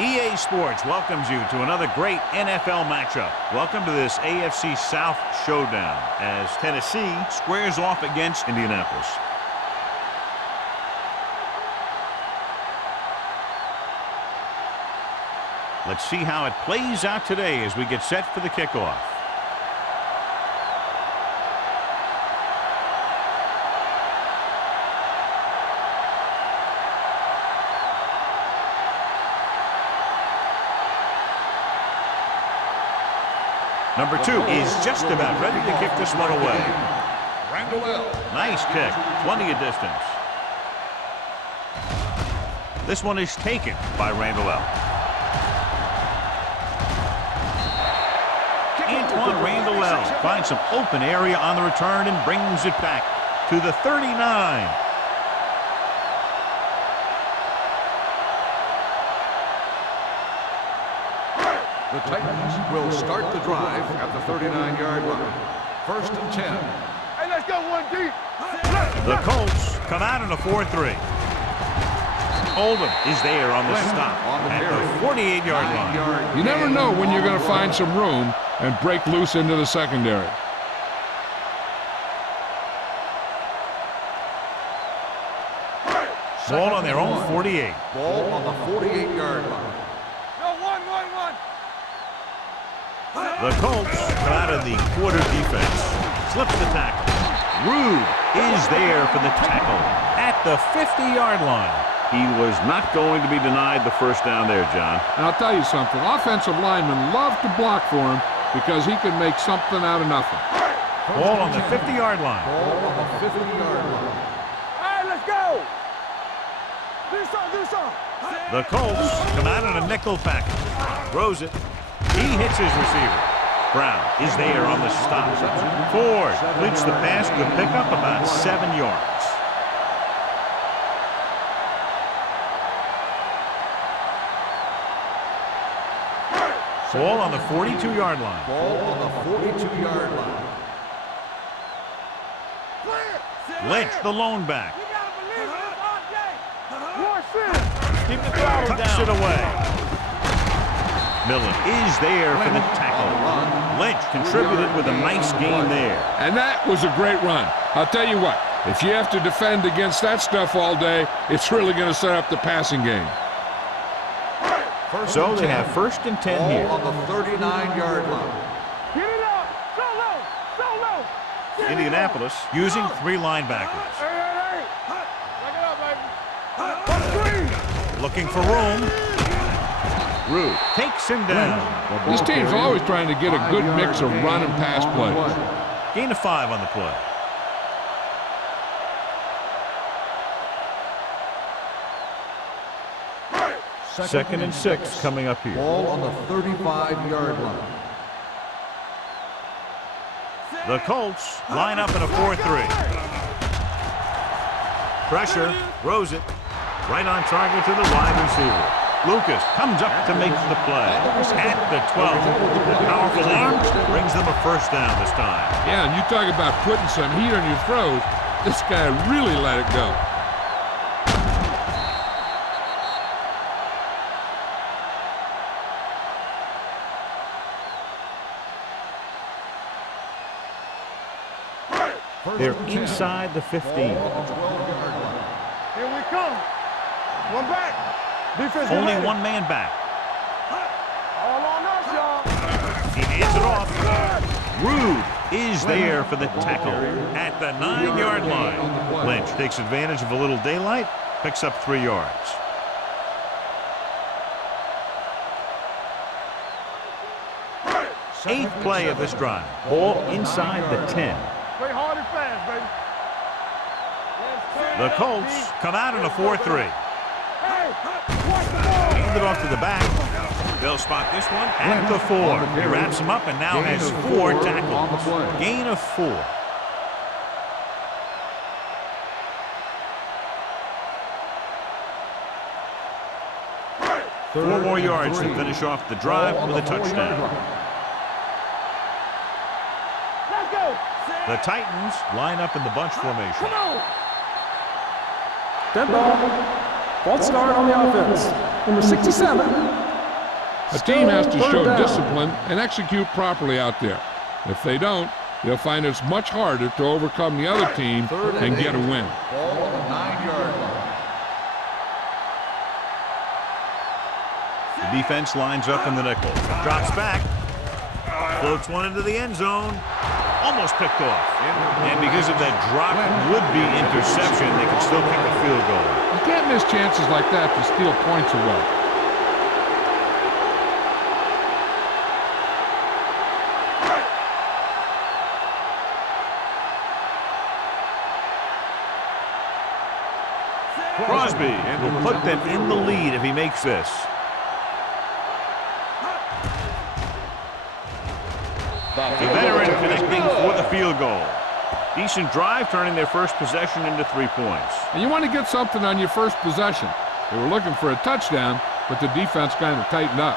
EA Sports welcomes you to another great NFL matchup. Welcome to this AFC South showdown as Tennessee squares off against Indianapolis. Let's see how it plays out today as we get set for the kickoff. Number 2 is just about ready to kick this one away. Nice kick, plenty of distance. This one is taken by Randall. Antoine Randall finds some open area on the return and brings it back to the 39. The Titans will start the drive at the 39-yard line. 1st and 10. Hey, let's go one deep. The Colts come out in a 4-3. Oldham is there on the stop at the 48-yard line. You never know when you're going to find some room and break loose into the secondary. Ball on their own 48. Ball on the 48-yard line. The Colts come out of the quarter defense. Slips the tackle. Rude is there for the tackle at the 50-yard line. He was not going to be denied the first down there, John. And I'll tell you something. Offensive linemen love to block for him because he can make something out of nothing. Ball on the 50-yard line. Ball on the 50-yard line. All right, let's go. Do something. The Colts come out in a nickel package. Throws it. He hits his receiver. Brown is there on the stop. Ford completes the pass. Good pickup, about 7 yards. Ball on the 42-yard line. Ball on the 42-yard line. Lynch, the lone back. Keep the throttle down. Tucks it away. Millen is there for the tackle. Lynch contributed with a nice gain there. And that was a great run. I'll tell you what, if you have to defend against that stuff all day, it's really going to set up the passing game. So they have 1st and 10 here. Ball on the 39-yard line. Get it up. So low. Indianapolis using 3 linebackers. Hey. Back it up, baby. Looking for room. Rude takes him down. This team's always trying to get a good mix of run and pass plays. Gain of 5 on the play. Second and 6 coming up here. Ball on the 35-yard line. The Colts line up in a 4-3. Pressure, throws it. Right on target to the wide receiver. Lucas comes up to make the play. At the 12. The powerful arm brings them a 1st down this time. Yeah, and you talk about putting some heat on your throws. This guy really let it go. They're inside the 15. Here we come. One back. Defense Only 1 man back. All on us, y'all. He hands it off. Rude is there for the tackle at the 9-yard line. Lynch takes advantage of a little daylight, picks up 3 yards. Eighth play of this drive. Ball inside the 10. Play hard and fast, baby. The Colts come out in a 4-3. Hey, Hand it off to the back. They'll spot this one at the 4. He wraps him up and now has 4 tackles. Gain of 4. Four more yards to finish off the drive with a touchdown. let's go. The Titans line up in the bunch formation. Come on. Dead ball. False start on the offense. Number 67, A team has to show discipline and execute properly out there. If they don't, they'll find it's much harder to overcome the other team and get a win. Ball on the 9-yard line. The defense lines up in the nickel. Drops back. Floats one into the end zone. Almost picked off. And because of that drop would-be interception, they can still kick a field goal. You can't miss chances like that to steal points away. Crosby will put them in the lead if he makes this. The veteran connecting for the field goal. Decent drive, turning their first possession into 3 points. And you want to get something on your first possession. They were looking for a touchdown, but the defense kind of tightened up.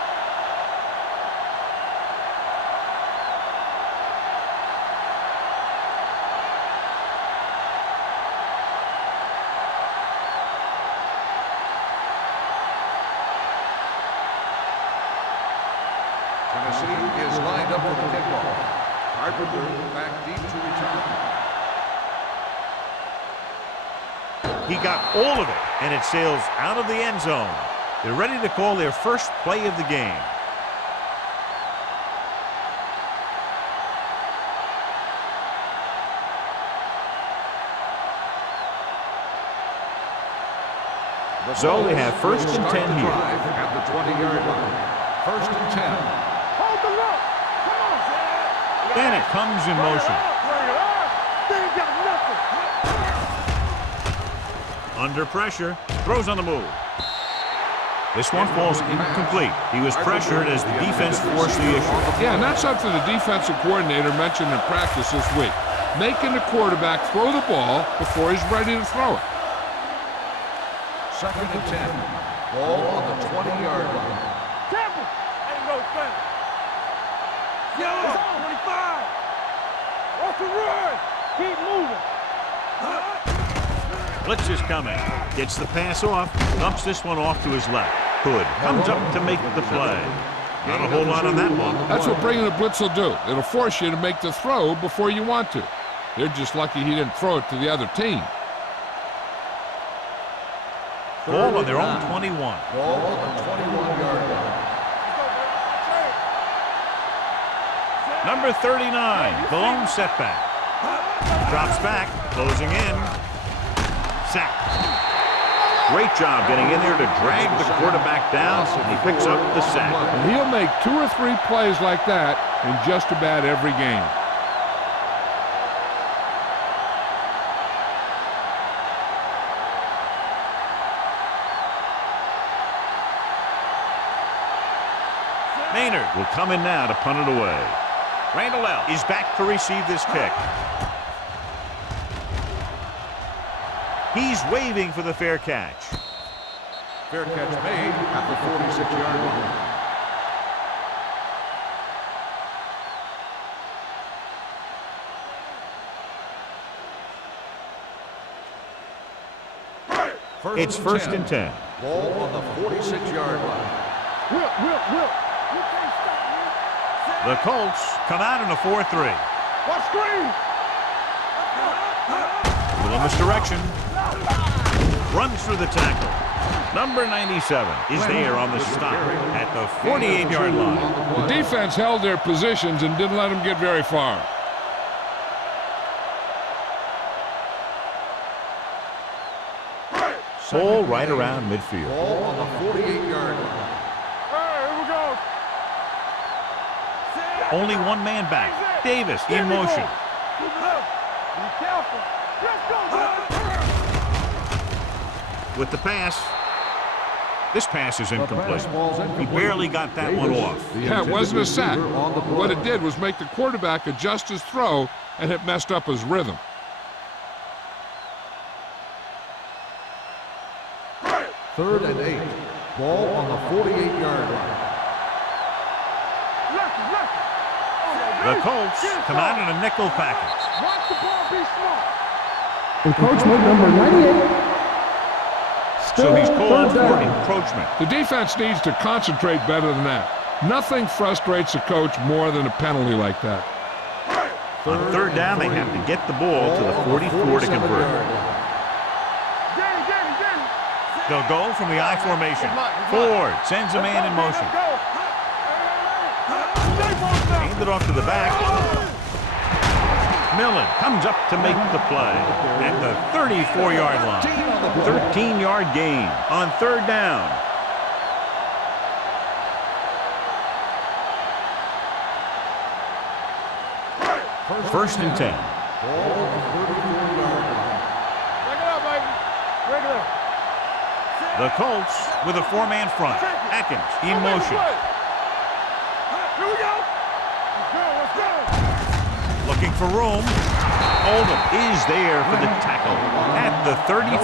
Tennessee is lined up for the kickoff. Carpenter back deep to return. He got all of it, and it sails out of the end zone. They're ready to call their first play of the game. So they have first and 10 here. At the 20-yard line. First and 10. Hold the look. Come on, Zed. Bennett comes in motion. Bring it up. They ain't got nothing. Under pressure, throws on the move. This one falls incomplete. He was pressured as the defense forced the issue. Yeah, and that's something the defensive coordinator mentioned in practice this week. Making the quarterback throw the ball before he's ready to throw it. Second and 10. Ball on the 20-yard line. Temple. Ain't no thing. Yeah, 25. What's the run? Keep moving. Blitz is coming. Gets the pass off. Dumps this one off to his left. Hood comes up to make the play. Not a whole lot on that one. That's what bringing a blitz will do. It'll force you to make the throw before you want to. They're just lucky he didn't throw it to the other team. Ball on their own 21. Ball on the 21-yard line. Number 39, the lone setback. Drops back, closing in. Sack. Great job getting in there to drag the quarterback down, and he picks up the sack. And he'll make 2 or 3 plays like that in just about every game. Maynard will come in now to punt it away. Randall L. is back to receive this kick. He's waving for the fair catch. Fair catch made at the 46-yard line. It's first and 10. Ball on the 46-yard line. Will. You can't stop me. The Colts come out in a 4-3. What screen? Little misdirection. Runs through the tackle. Number 97 is there on the stop at the 48-yard line. The defense held their positions and didn't let them get very far. Ball right around midfield. Ball on the 48-yard line. Here we go. Only one man back. Davis in motion. Keep it up. Be careful. Let's go. With the pass. This pass is incomplete. He barely got that one off. Yeah, it wasn't a sack. What it did was make the quarterback adjust his throw, and it messed up his rhythm. Third and 8. Ball on the 48-yard line. The Colts come out in a nickel package. Watch the ball, be smart. Encroachment number 98. So he's called for encroachment. The defense needs to concentrate better than that. Nothing frustrates a coach more than a penalty like that. On third down, they have to get the ball to the 44 to convert. They'll go from the I formation. Ford sends a man in motion. Hand it off to the back. Millen comes up to make the play at the 34-yard line. 13-yard gain on third down. First and 10. Break it up, baby. Break it up. The Colts with a four-man front. Atkins in motion. Here we go. Let's go. Looking for room. Oldham is there for the tackle at the 34.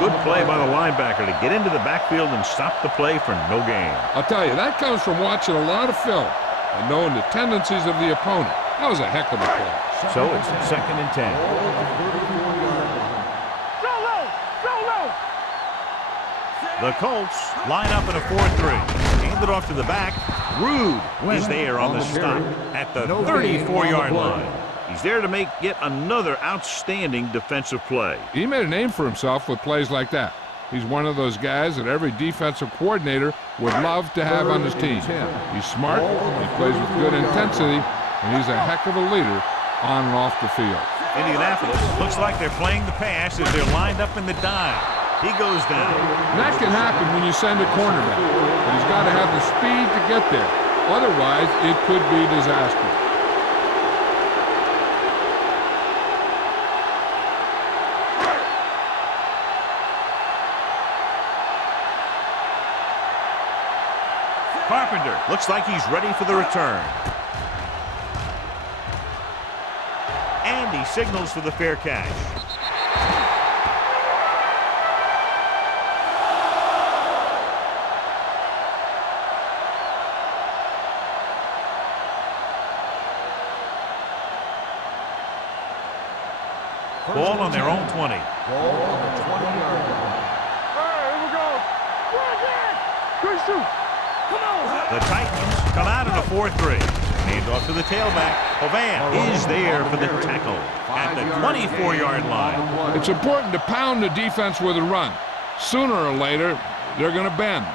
Good play by the linebacker to get into the backfield and stop the play for no gain. I'll tell you, that comes from watching a lot of film and knowing the tendencies of the opponent. That was a heck of a play. So it's second and 10. The Colts line up in a 4-3. Hand it off to the back. Rude is there on the stop at the 34-yard line. He's there to make yet another outstanding defensive play. He made a name for himself with plays like that. He's one of those guys that every defensive coordinator would love to have on his team. He's smart, he plays with good intensity, and he's a heck of a leader on and off the field. Indianapolis looks like they're playing the pass as they're lined up in the dive. He goes down. And that can happen when you send a cornerback, but he's got to have the speed to get there. Otherwise, it could be disastrous. Carpenter looks like he's ready for the return. And he signals for the fair catch. Ball on their own 20. Ball on the 20-yard line. All right, here we go. Good shoot. Come on. The Titans come out in a 4-3. Hand off to the tailback. Hovan is there for the tackle at the 24-yard line. It's important to pound the defense with a run. Sooner or later, they're going to bend.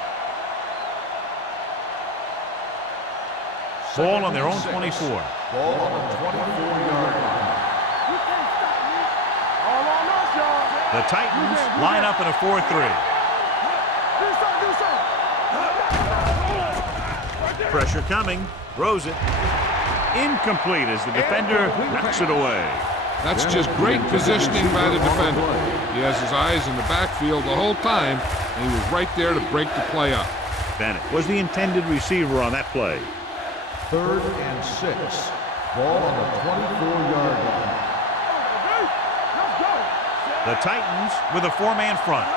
Ball on their own 24. Ball on the 24-yard line. All on us, y'all. The Titans line up in a 4-3. Do something. Pressure coming. Throws it. Incomplete as the defender knocks it away. That's just great positioning by the defender. He has his eyes in the backfield the whole time, and he was right there to break the play up. Bennett was the intended receiver on that play. 3rd and 6. Ball on the 24-yard line. The Titans with a four-man front.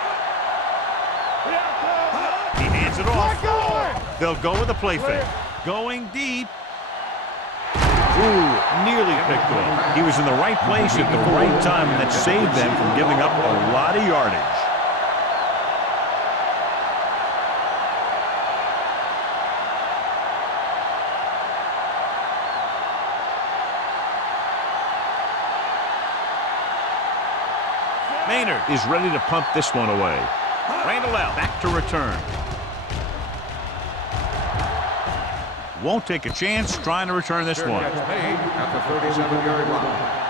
He hands it off. They'll go with a play fake. Going deep. Ooh, nearly picked off. He was in the right place at the right time, and that saved them from giving up a lot of yardage. Maynard is ready to pump this one away. Randall out, back to return. Won't take a chance trying to return this one. Catch made at the 37-yard line.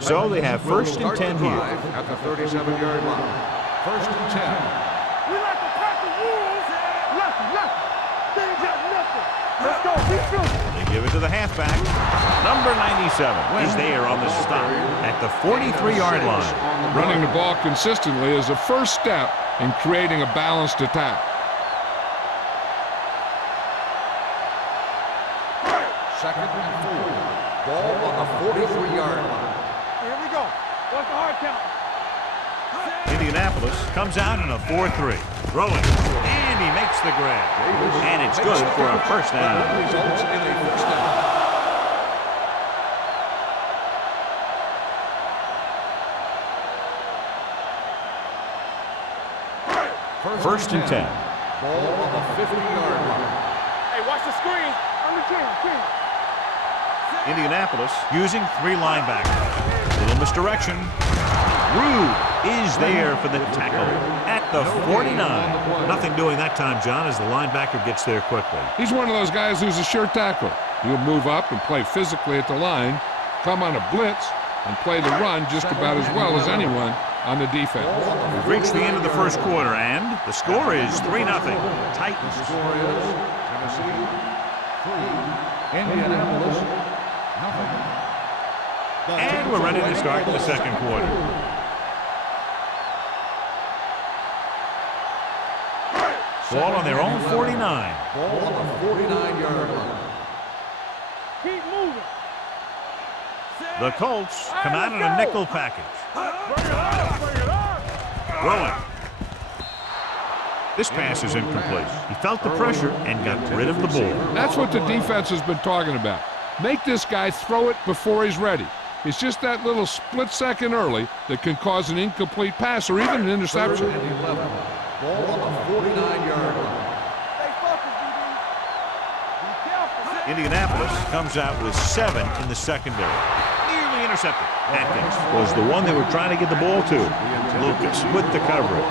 So they have first and 10 here. At the 37-yard line. First and 10. We like to crack the rules. Left. Things got nothing. Let's go. Be true. They give it to the halfback. Number 97 is there on the stop at the 43-yard line. Running the ball consistently is the first step in creating a balanced attack. Second and 4. Ball on the 43-yard line. Here we go. What's the hard count? Indianapolis comes out in a 4-3. Throwing, and he makes the grab. And it's good for a first down. Results in a first down. First and 10. Ball on the 50-yard line. Hey, watch the screen. On the 10. Indianapolis using 3 linebackers. Little misdirection. Rude is there for the tackle at the 49. Nothing doing that time, John, as the linebacker gets there quickly. He's one of those guys who's a sure tackler. He'll move up and play physically at the line, come on a blitz, and play the run just about as well as anyone on the defense. We've reached the end of the first quarter, and the score is 3-0. Titans. The score is Tennessee 3, Indianapolis 0. And we're ready to start the second quarter. Ball on their own 49. Ball on the 49-yard line. Keep moving. The Colts come out in a nickel package. Throwing. This pass is incomplete. He felt the pressure and got rid of the ball. That's what the defense has been talking about. Make this guy throw it before he's ready. It's just that little split second early that can cause an incomplete pass or even an interception. 3rd and 11. Ball on the 49-yard line. Stay focused, DB. Be careful. Indianapolis comes out with 7 in the secondary. Nearly intercepted. Atkins was the one they were trying to get the ball to. Lucas with the coverage.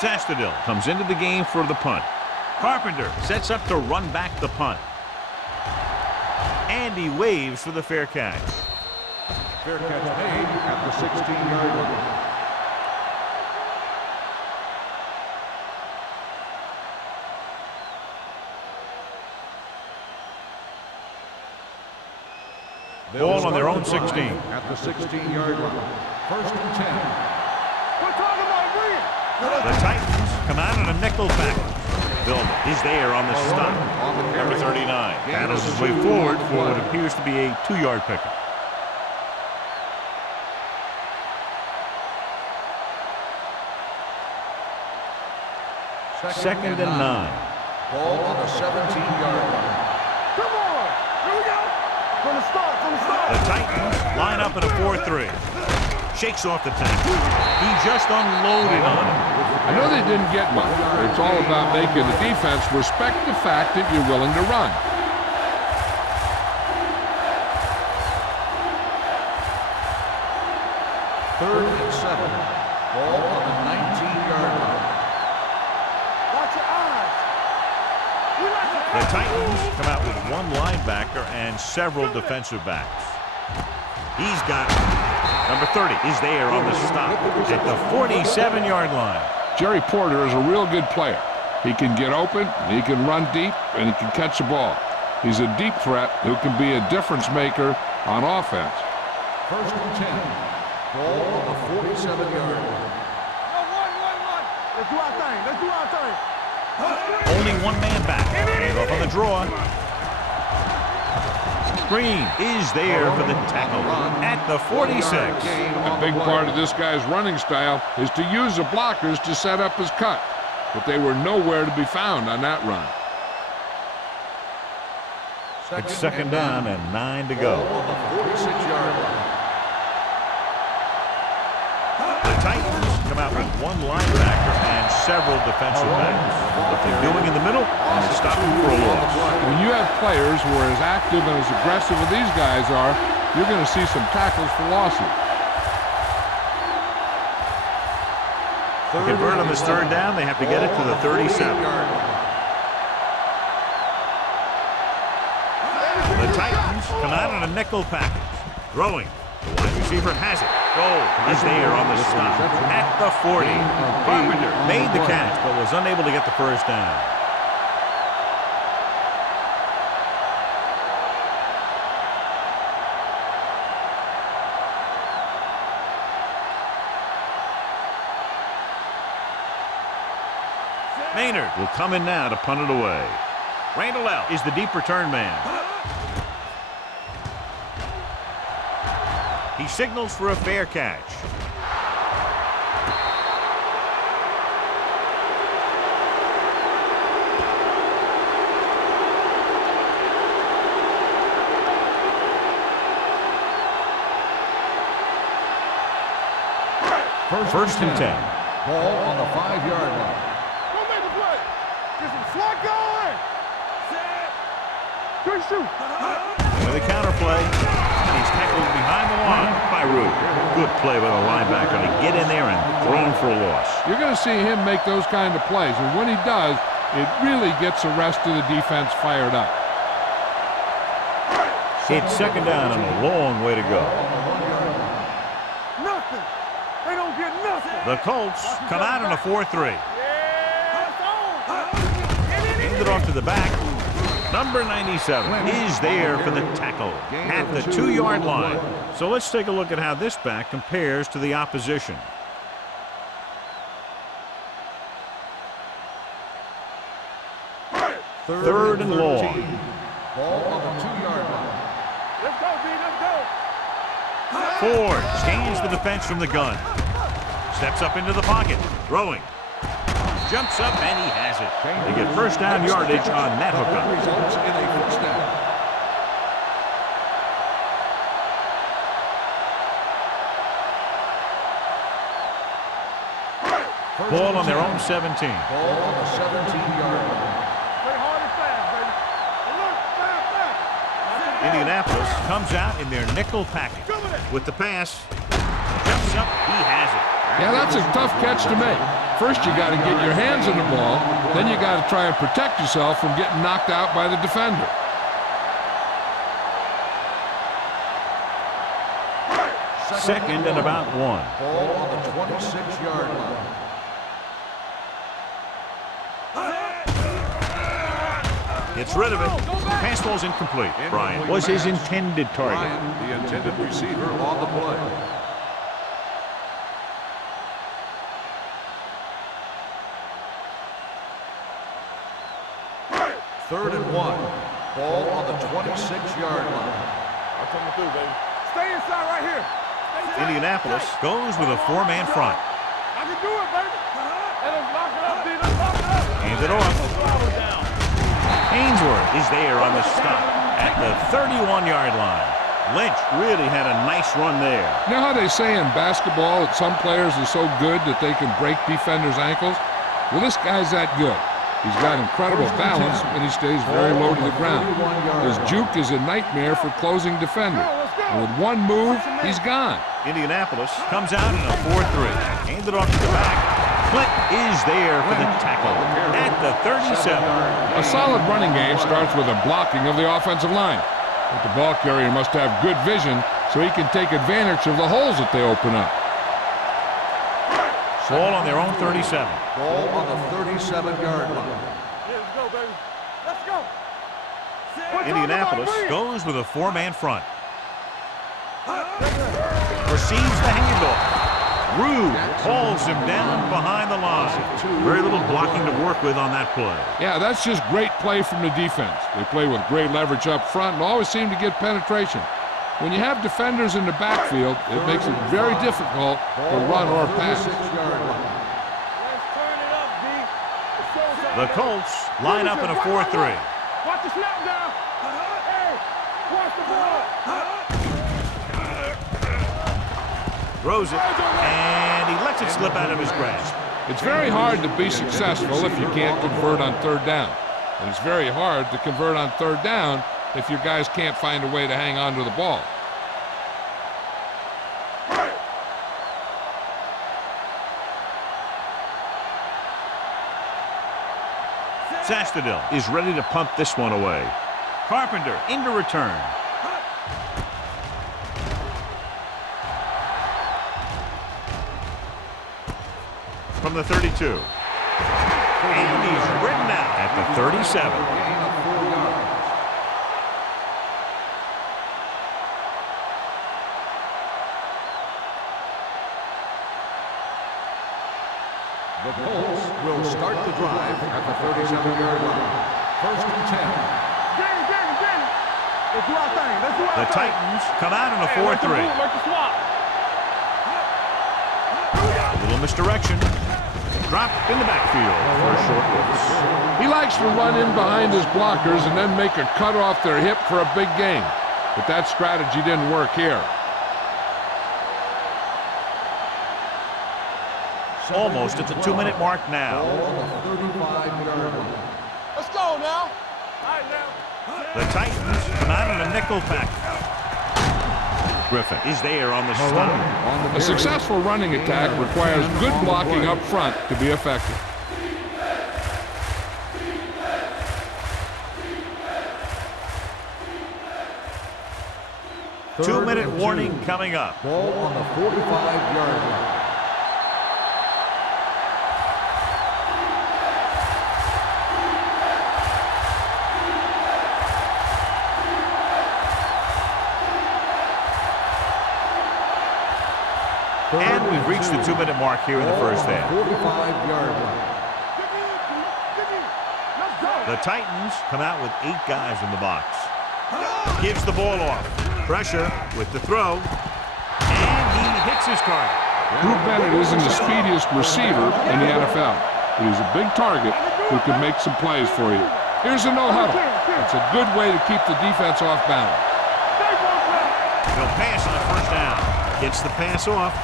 Sastadil comes into the game for the punt. Carpenter sets up to run back the punt. And he waves for the fair catch. Fair catch made at the 16-yard line. Ball on their own 16. At the 16-yard line. 1st and 10. We're talking about Green. The Titans come out in a nickel package. Bill is there on the stop. Number 39 battles his way forward for what appears to be a 2-yard pickup. Second and 9. Ball on the 17-yard line. Come on. Here we go. From the start. The Titans line up in a 4-3. Shakes off the tackle. He just unloaded on him. I know they didn't get much, but it's all about making the defense respect the fact that you're willing to run. Third and 7. Ball on the 19-yard line. Watch your eyes. We like to The Titans come out with 1 linebacker and several defensive backs. He's got number 30 is there on the stop at the 47-yard line. Jerry Porter is a real good player. He can get open, he can run deep, and he can catch the ball. He's a deep threat who can be a difference maker on offense. 1st and 10. Ball on the 47-yard line. Let's do our thing. Let's do our thing. Only 1 man back. Hand off on the draw. Green is there for the tackle at the 46. A big part of this guy's running style is to use the blockers to set up his cut, but they were nowhere to be found on that run. It's second down and 9 to go. On the 46-yard line. The Titans come out with 1 linebacker and several defensive backs. What they're doing in the middle is stopping for a loss. When you have players who are as active and as aggressive as these guys are, you're going to see some tackles for losses. To convert on this 3rd down, they have to get it to the 37. The Titans come out in a nickel package. Throwing. The wide receiver has it. Goal is there on the stop at the 40. Carpenter made the catch but was unable to get the first down. Maynard will come in now to punt it away. Randall L. is the deep return man. He signals for a fair catch. First and 10. Ball on the 5-yard line. Go make the play. Get some slot going. Set. Good shoot. With a counter play, and he's tackled behind the line by Root. Good play by the linebacker to get in there and throw him for a loss. You're going to see him make those kind of plays, and when he does, it really gets the rest of the defense fired up. It's second down and a long way to go. Nothing. They don't get nothing. The Colts come out in a 4-3. Hand it off to the back. Number 97 is there for the tackle at the 2-yard line. So let's take a look at how this back compares to the opposition. Third and long. Ball on the 2-yard line. Let's go, B. Let's go. Ford scans the defense from the gun. Steps up into the pocket. Throwing. Jumps up and he has it. They get first down yardage on that hookup. Results in a first down. Ball on their own 17. Ball on the 17-yard line. Play hard and fast, baby. And look, fast. Indianapolis comes out in their nickel package. With the pass, jumps up, he has it. Yeah, that's a tough catch to make. First, you got to get your hands on the ball. Then you got to try and protect yourself from getting knocked out by the defender. Second and about 1. Ball on the 26-yard line. Gets rid of it. Pass ball's incomplete. Bryant was his intended target. Bryant, the intended receiver on the play. Third and 1. Ball on the 26-yard line. I'm coming through, baby. Stay inside right here. Indianapolis goes with a 4-man front. I can do it, baby. Let us lock it up, D. Let's lock it up. Hands it off. Ainsworth is there on the stop at the 31-yard line. Lynch really had a nice run there. You know how they say in basketball that some players are so good that they can break defenders' ankles? Well, this guy's that good. He's got incredible balance, and he stays very low to the ground. His juke is a nightmare for closing defenders. And with one move, he's gone. Indianapolis comes out in a 4-3. Hand it off to the back. Clint is there for the tackle at the 37. A solid running game starts with a blocking of the offensive line. But the ball carrier must have good vision so he can take advantage of the holes that they open up. Ball on their own 37. Ball on the 37-yard line. Yeah, let's go, baby. Let's go. Indianapolis goes with a 4-man front. Receives the handoff. Rude hauls him down behind the line. Very little blocking to work with on that play. Yeah, that's just great play from the defense. They play with great leverage up front and always seem to get penetration. When you have defenders in the backfield, it makes it very difficult to run or pass. Let's turn it up, D. The Colts line up in a 4-3. Watch the snap down. Hey, watch the ball. Throws it, and he lets it slip out of his grasp. It's very hard to be successful if you can't convert on third down. And it's very hard to convert on third down if your guys can't find a way to hang on to the ball. Sastadil is ready to punt this one away. Carpenter into return. From the 32. And he's ridden out at the 37. Gain of 4 yards. The Colts will start the drive at the 37-yard line. First and 10. Danny. Let's do our thing. Let's do our The thing. Titans come out in a 4-3. Like the swap. A little misdirection. Dropped in the backfield for a short loss. He likes to run in behind his blockers and then make a cut off their hip for a big gain. But that strategy didn't work here. almost at the 2-minute mark now. Let's go now. All right, now. The Titans come out in a nickel pack. Griffin is there on the stop. A successful running attack requires good blocking up front to be effective. Two-minute warning coming up. Ball on the 45-yard line. And we've reached the 2-minute mark here in the first half. 45-yard line. The Titans come out with 8 guys in the box. Gives the ball off. Pressure with the throw. And he hits his target. Drew Bennett isn't the speediest receiver in the NFL, but he's a big target who can make some plays for you. Here's a no-huddle. It's a good way to keep the defense off balance. He'll pass on first down. Gets the pass off.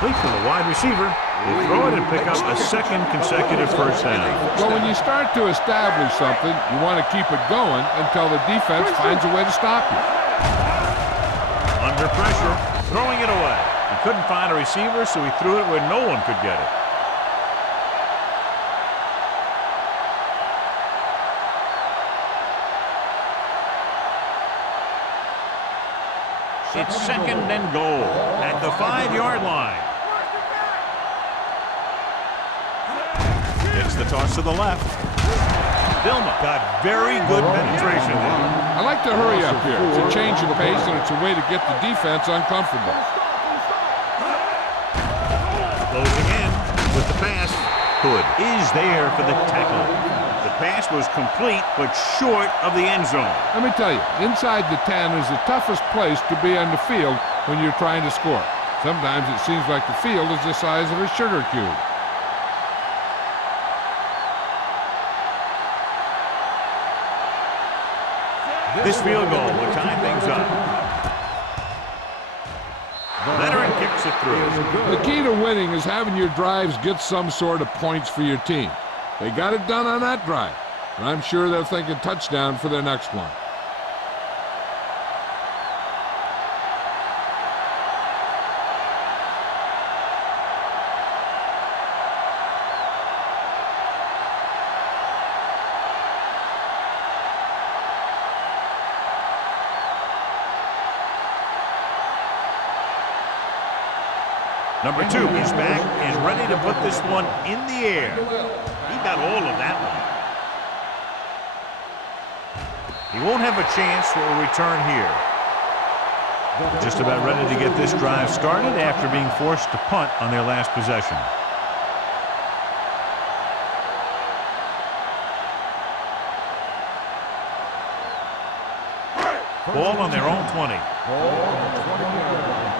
Complete for the wide receiver. They throw it and pick up a second consecutive first down. Well, when you start to establish something, you want to keep it going until the defense finds a way to stop you. Under pressure, throwing it away. He couldn't find a receiver, so he threw it where no one could get it. It's second and goal at the 5-yard line. Gets the toss to the left. Vilma got very good penetration there. I like to hurry up here. It's a change of pace, and it's a way to get the defense uncomfortable. Closing in with the pass. Hood is there for the tackle. The pass was complete, but short of the end zone. Let me tell you, inside the 10 is the toughest place to be on the field when you're trying to score. Sometimes it seems like the field is the size of a sugar cube. This field goal will tie things up. Veteran kicks it through. The key to winning is having your drives get some sort of points for your team. They got it done on that drive, and I'm sure they're thinking touchdown for their next one. Number 2 is back and is ready to put this one in the air. He got all of that one. He won't have a chance for a return here. Just about ready to get this drive started after being forced to punt on their last possession. Ball on their own 20. Ball on the 20-yard line.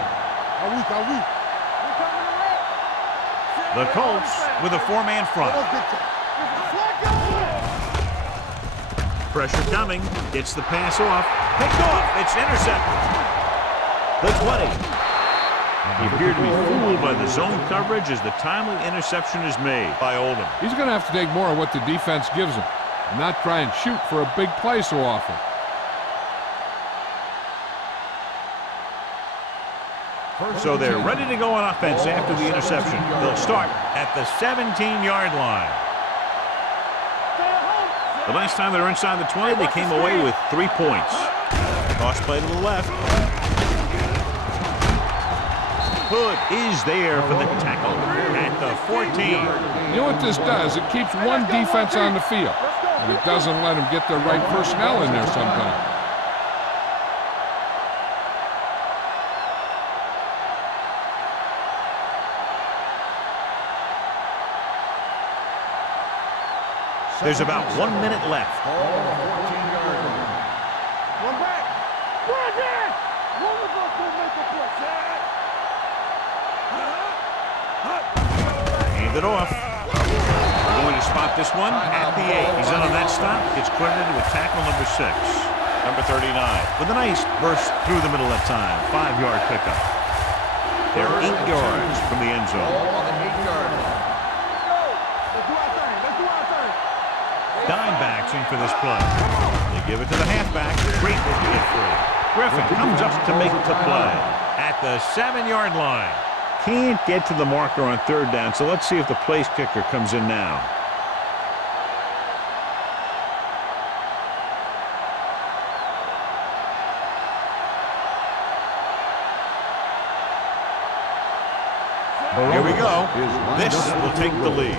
The Colts with a 4-man front. Pressure coming. Gets the pass off. Picked off. It's intercepted. The 20. He appeared to be fooled by the zone coverage as the timely interception is made by Oldham. He's going to have to take more of what the defense gives him and not try and shoot for a big play so often. So they're ready to go on offense after the interception. They'll start at the 17-yard line. The last time they were inside the 20, they came away with 3 points. Toss play to the left. Hood is there for the tackle at the 14. You know what this does? It keeps one defense on the field, and it doesn't let them get the right personnel in there sometimes. There's about 1 minute left. Ball on the 14-yard line. One back. One back. One of us will make a push. Hand it off. We're going to spot this one at the 8. He's in on that stop. Gets credited with tackle number 6. Number 39. With a nice burst through the middle that time. 5-yard pickup. They're 8 yards from the end zone. Ball on the 8-yard dime backs in for this play. They give it to the halfback. Great to get free. Griffin comes up to make the play at the 7-yard line. Can't get to the marker on third down, so let's see if the place kicker comes in now. Here we go. This will take the lead.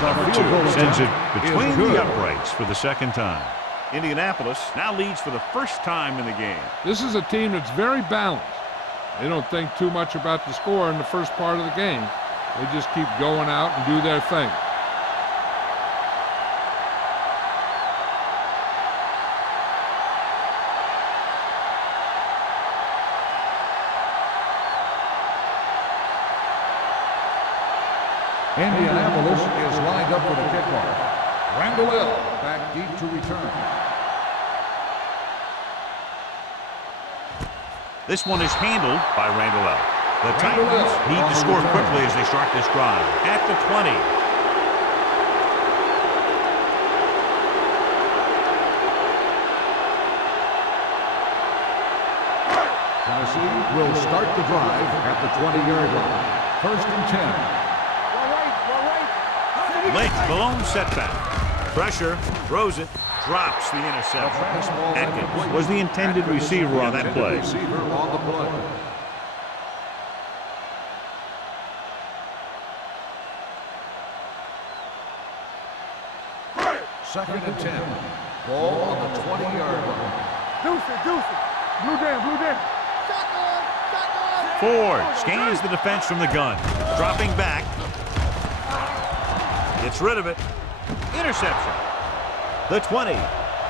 Number 2 sends it between the uprights for the second time. Indianapolis now leads for the first time in the game. This is a team that's very balanced. They don't think too much about the score in the first part of the game. They just keep going out and do their thing. Indianapolis is lined up for the kickoff. Randall back deep to return. This one is handled by Randall. The Titans need to score quickly as they start this drive. At the 20. Tennessee will start the drive at the 20-yard line. First and 10. Lynch, the lone setback. Pressure, throws it, drops the interception. Atkins was the intended receiver on that play. Second and 10. Ball on the 20-yard line. Deuce. Blue down. Ford scans the defense from the gun. Dropping back. Gets rid of it. Interception. The 20.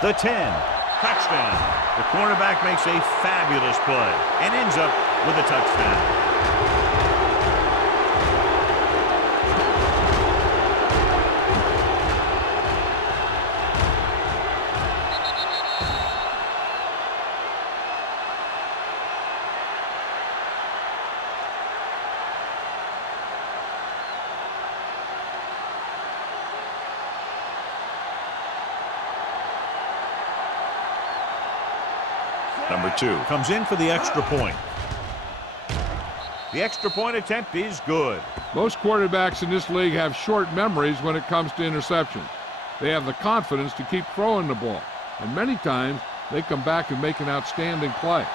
The 10. Touchdown. The cornerback makes a fabulous play and ends up with a touchdown. Number 2 comes in for the extra point. The extra point attempt is good. Most quarterbacks in this league have short memories when it comes to interceptions. They have the confidence to keep throwing the ball, and many times they come back and make an outstanding play.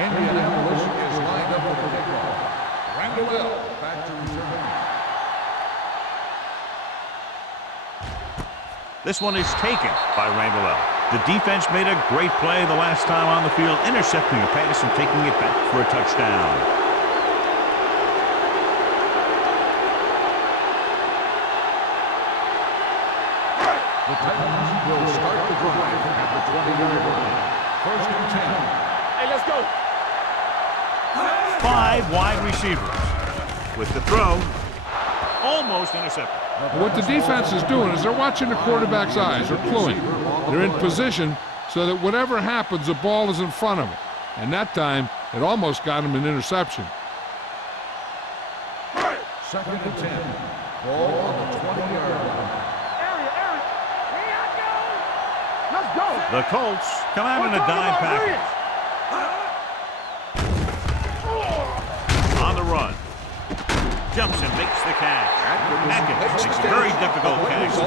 Indianapolis is lined up for the kickoff. Randall back to return. This one is taken by Randall. The defense made a great play the last time on the field, intercepting a pass and taking it back for a touchdown. The Titans will start the drive at the 20-yard line. First and 10. Hey, let's go. 5 wide receivers. With the throw, almost intercepted. What the defense is doing is they're watching the quarterback's eyes. They're cluing. They're in position so that whatever happens, the ball is in front of them. And that time, it almost got him an interception. Second and 10. Ball on the 20-yard line. Let's go. The Colts come out in a dime package. On the run. Jumps and makes the catch. Atkins makes a very difficult catch.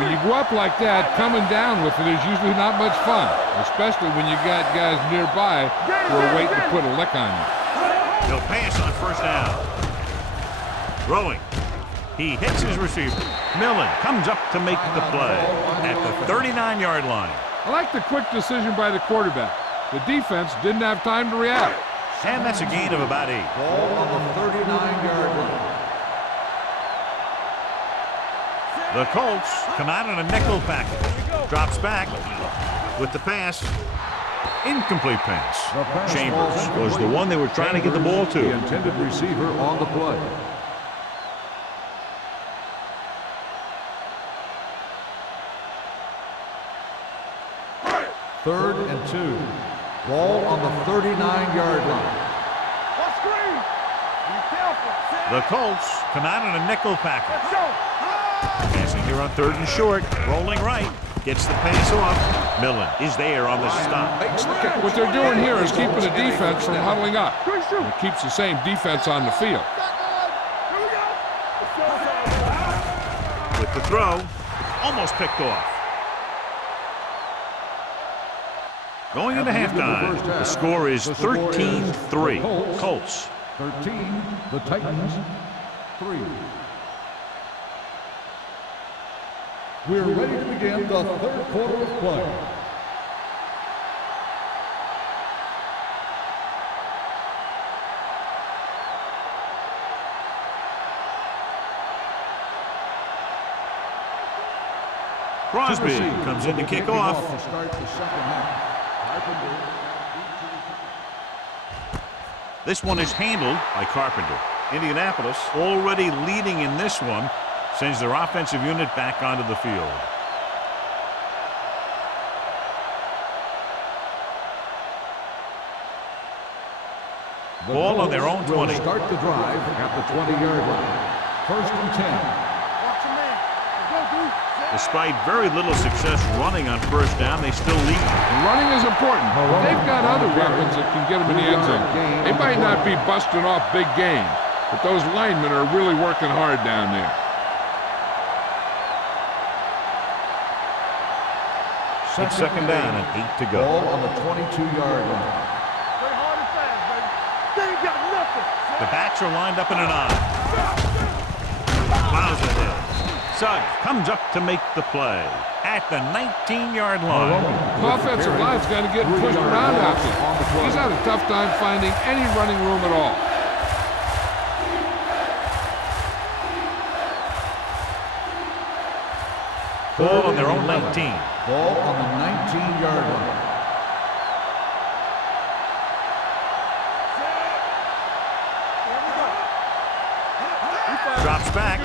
When you go up like that, coming down with it is usually not much fun, especially when you got guys nearby who are waiting to put a lick on you. He'll pass on first down. Throwing. He hits his receiver. Millen comes up to make the play at the 39-yard line. I like the quick decision by the quarterback. The defense didn't have time to react. And that's a gain of about 8. Ball on the 39-yard line. The Colts come out in a nickel package. Drops back with the pass. Incomplete pass. Chambers was the one they were trying to get the ball to. The intended receiver on the play. 3rd and 2. Ball on the 39-yard line. What screen? Be careful. The Colts come out in a nickel package. Let's go. Passing here on 3rd and short. Rolling right. Gets the pass off. Millen is there on the stop. What they're doing here is keeping the defense from huddling up. It keeps the same defense on the field. Here we go. With the throw, almost picked off. Going into halftime, the score is 13-3. Colts. 13, the Titans 3. We're ready to begin the 3rd quarter of play. Crosby comes in to kick off. To start the second half. This one is handled by Carpenter. Indianapolis already leading in this one. Sends their offensive unit back onto the field. Ball on their own 20. Start the drive at the 20-yard line. 1st and 10. Watch your man. Let's go, dude. Despite very little success running on 1st down, they still lead. And running is important, but they've got other weapons that can get them in the end zone. They might not be busting off big game, but those linemen are really working hard down there. It's 2nd down and 8 to go. Ball on the 22-yard line. Play hard and fast, baby. They ain't got nothing. The backs are lined up in an eye. Plows ahead. Suggs comes up to make the play at the 19-yard line. The offensive line's got to get pushed around out there. He's had a tough time finding any running room at all. Ball on their own 19. Ball on the 19-yard line. Drops back.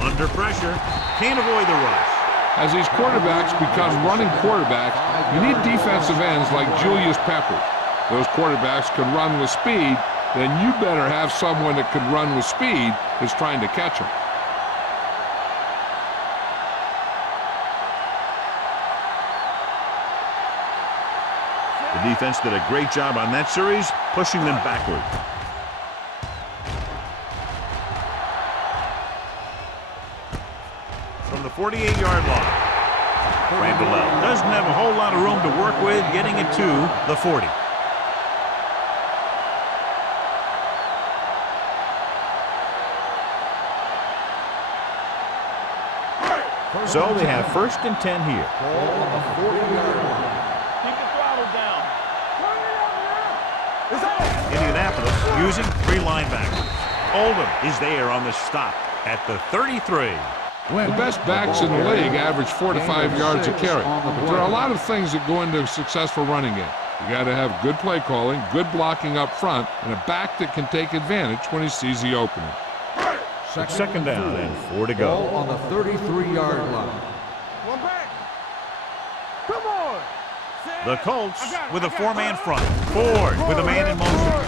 Under pressure. Can't avoid the rush. As these quarterbacks become running quarterbacks, you need defensive ends like Julius Peppers. Those quarterbacks can run with speed, then you better have someone that can run with speed that's trying to catch them. The defense did a great job on that series, pushing them backward. From the 48-yard line, Randall doesn't have a whole lot of room to work with, getting it to the 40. So they have 1st and 10 here. Ball on the 40-yard line. Keep the throttle down. It's on. Indianapolis using 3 linebackers. Oldham is there on the stop at the 33. The best backs in the league average 4 to 5 yards a carry. But there are a lot of things that go into a successful running game. You got to have good play calling, good blocking up front, and a back that can take advantage when he sees the opening. It's 2nd down and 4 to go. Ball on the 33-yard line. One back. Come on. The Colts with a 4-man front. Ford with a man in motion.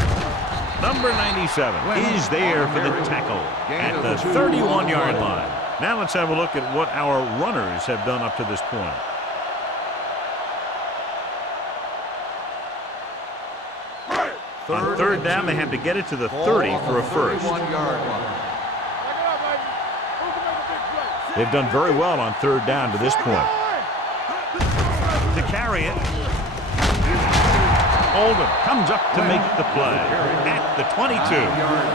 Number 97 is there for the tackle at the 31-yard line. Now let's have a look at what our runners have done up to this point. On 3rd down, they have to get it to the 30 for a first. 31-yard line. They've done very well on 3rd down to this point. To carry it, Oldham comes up to make the play at the 22.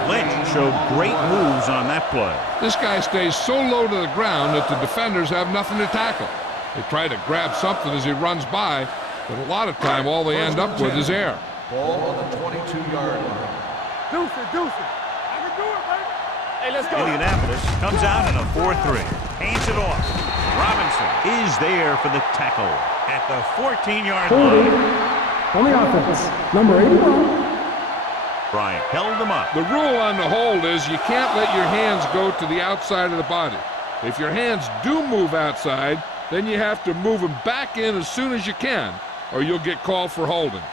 Lynch showed great moves on that play. This guy stays so low to the ground that the defenders have nothing to tackle. They try to grab something as he runs by, but a lot of time all they end up with is air. Ball on the 22-yard line. Deuce it. I can do it, baby. Hey, let's go. Indianapolis comes out in a 4-3. Hands it off. Robinson is there for the tackle at the 14-yard line. On the offense, number 81. Bryant held him up. The rule on the hold is you can't let your hands go to the outside of the body. If your hands do move outside, then you have to move him back in as soon as you can, or you'll get called for holding.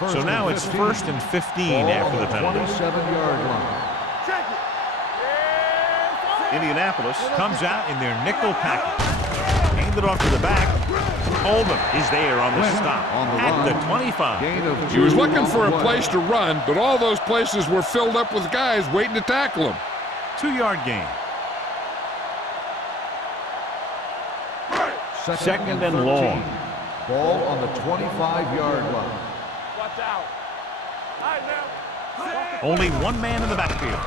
So now it's 1st and 15 after the penalty. 27-yard line. Check it. Indianapolis comes out in their nickel package. Hand it off to the back. Oldham is there on the stop at the 25. He was looking for a place to run, but all those places were filled up with guys waiting to tackle him. 2-yard gain. Second and long. Ball on the 25-yard line. Watch out. All right, now. Only one man in the backfield.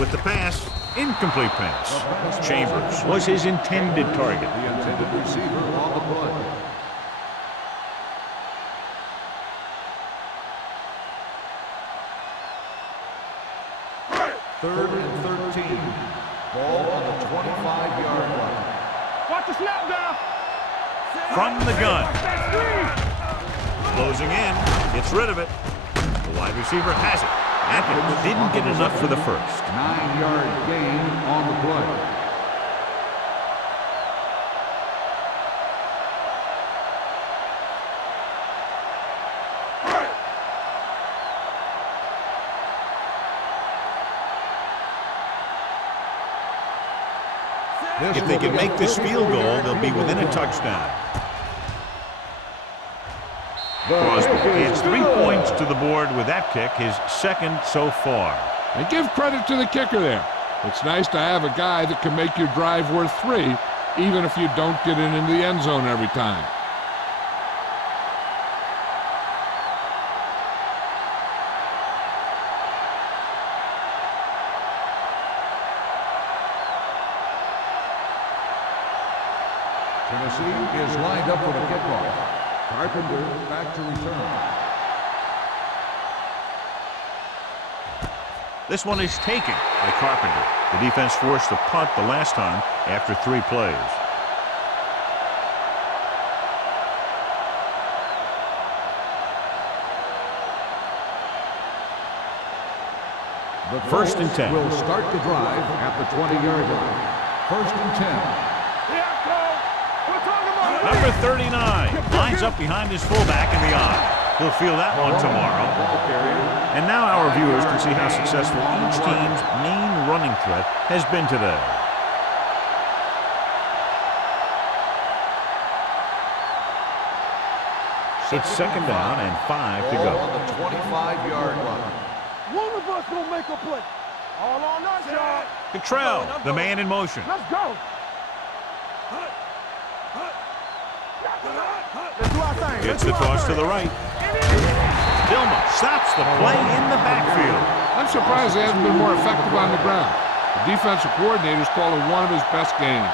With the pass, incomplete pass. Chambers was his intended target. The intended receiver on the play. Third and 13. Ball on the 25-yard line. Watch the snap down. From the gun. Closing in. Gets rid of it. The wide receiver has it. Atkins didn't get enough for the first. 9-yard gain on the play. If they can make this field goal, they'll be within a touchdown. Crosby adds 3 points to the board with that kick, his second so far. And give credit to the kicker there. It's nice to have a guy that can make your drive worth 3, even if you don't get it into the end zone every time. Tennessee is lined up for the kickoff. Carpenter back to return. This one is taken by Carpenter. The defense forced a punt the last time after 3 plays. The First and 10. Will start the drive at the 20-yard line. First and 10. Number 39 lines up behind his fullback in the eye. He'll feel that one tomorrow. And now our viewers can see how successful each team's main running threat has been today. It's 2nd down and 5 to go. On the 25-yard line. One of us gonna make a play. All on us, y'all. Cottrell, the man in motion. Let's go. Let's do our thing. Gets the toss to the right. Dilma stops the play in the backfield. I'm surprised he hasn't been more effective on the ground. The defensive coordinator's calling one of his best games.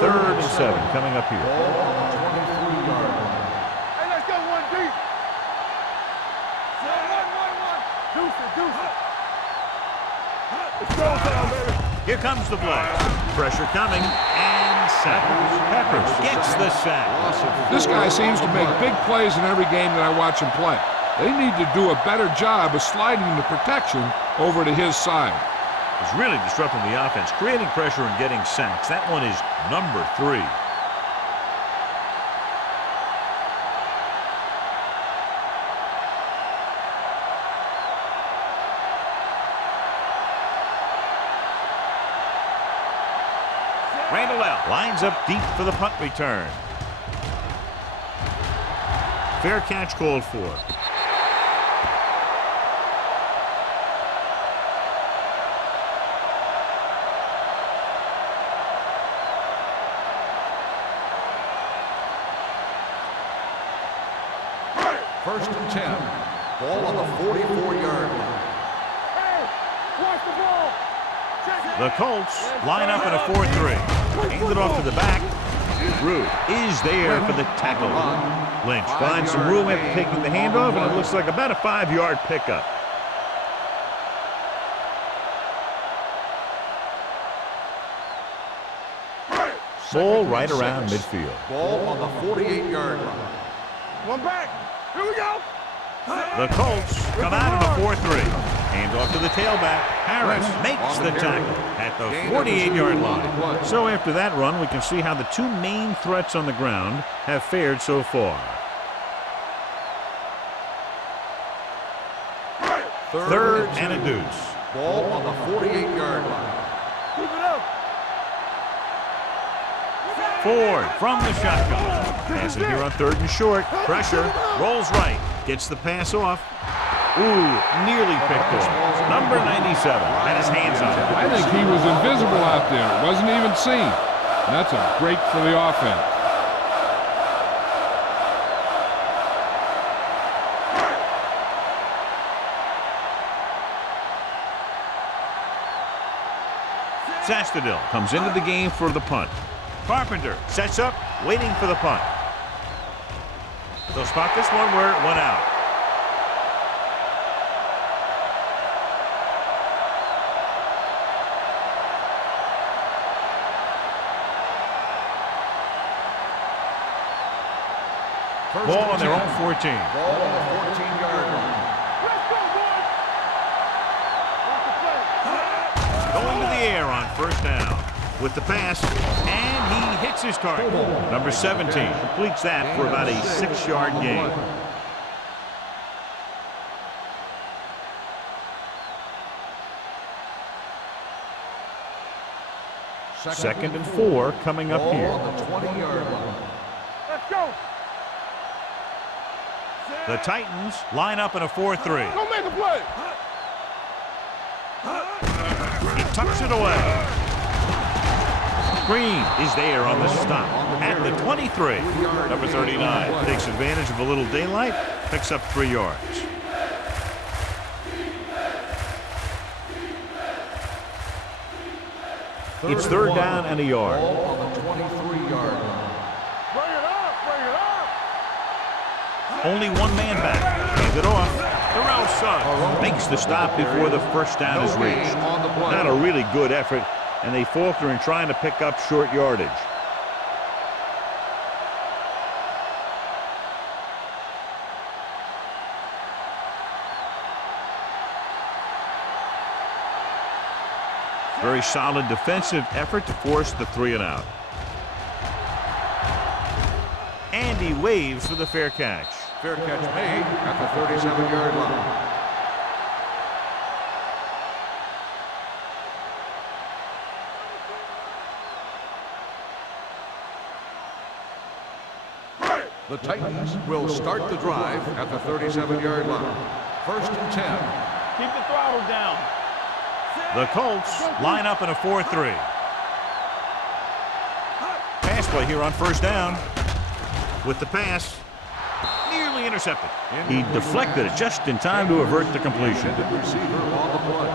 Third and 7 coming up here. Ball on the 23-yard line. Hey, let's go one deep. One. Deuce it. It's go time, baby. Here comes the play. Pressure coming, and sack. Peppers gets the sack. This guy seems to make big plays in every game that I watch him play. They need to do a better job of sliding the protection over to his side. He's really disrupting the offense, creating pressure and getting sacks. That one is number 3. Randall lines up deep for the punt return. Fair catch called for. First and 10. Ball on the 44-yard line. Hey, watch the ball. The Colts line up in a 4-3. Hand it off to the back. Root is there for the tackle. Lynch finds some room after taking the handoff, and it looks like about a 5-yard pickup. Ball right around midfield. Ball on the 48-yard line. One back. Here we go. The Colts come out in a 4-3. Hand off to the tailback. Harris makes the tackle at the 48-yard line. So after that run, we can see how the two main threats on the ground have fared so far. Third and a deuce. Ball on the 48-yard line. Keep it up. Ford from the shotgun. Passes here on 3rd and short. Pressure. Rolls right. Gets the pass off. Ooh, nearly picked off. Number 97 had his hands on it. I think he was invisible out there. Wasn't even seen. And that's a break for the offense. Zastadil comes into the game for the punt. Carpenter sets up, waiting for the punt. They'll spot this one where it went out. Ball on their own 14. Ball on the 14-yard line. Let's go, boys. Watch the play. Going to the air on 1st down with the pass, and he hits his target. Number 17 completes that for about a 6-yard gain. Second and 4 coming up Ball here. on the 20-yard line. Let's go. The Titans line up in a 4-3. Go make a play. He tucks it away. Green is there on the stop at the 23. Number 39 takes advantage of a little daylight, picks up 3 yards. It's 3rd down and a yard. Ball on the 23-yard line. Bring it up. Bring it up. Only one man back. Hands it off. Darrell Suggs makes the stop before the 1st down is reached. Not a really good effort, and they falter in trying to pick up short yardage. Very solid defensive effort to force the 3 and out. And he waves for the fair catch. Fair catch made at the 37-yard line. The Titans will start the drive at the 37-yard line. 1st and 10. Keep the throttle down. The Colts line up in a 4-3. Pass play here on 1st down. With the pass, nearly intercepted. He deflected it just in time to avert the completion. Receiver on the play.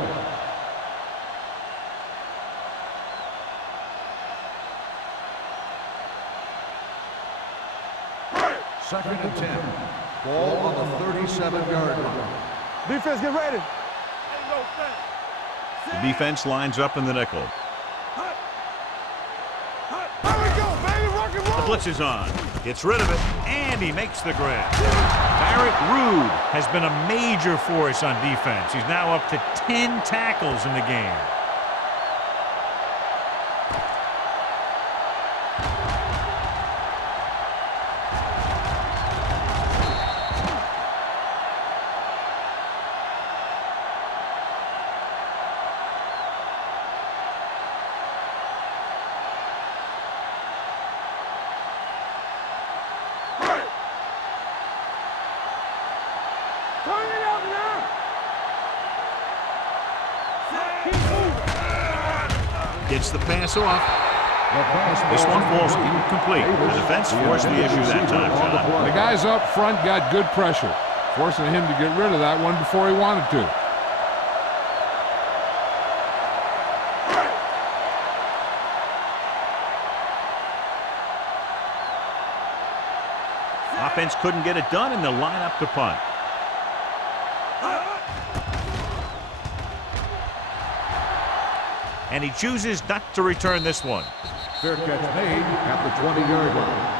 Second and 10. Ball on the 37-yard line. Defense, get ready. Ain't no thing. The defense lines up in the nickel. Here we go, baby. Rock and The roll. blitz is on. Gets rid of it, and he makes the grab. Barrett Ruud has been a major force on defense. He's now up to 10 tackles in the game. Turn it up now. Keep moving. Gets the pass off. This one falls incomplete. The defense forced the issue that time, John. The guys up front got good pressure, forcing him to get rid of that one before he wanted to. Offense couldn't get it done, and they'll line up to punt. And he chooses not to return this one. Fair catch made at the 20-yard line.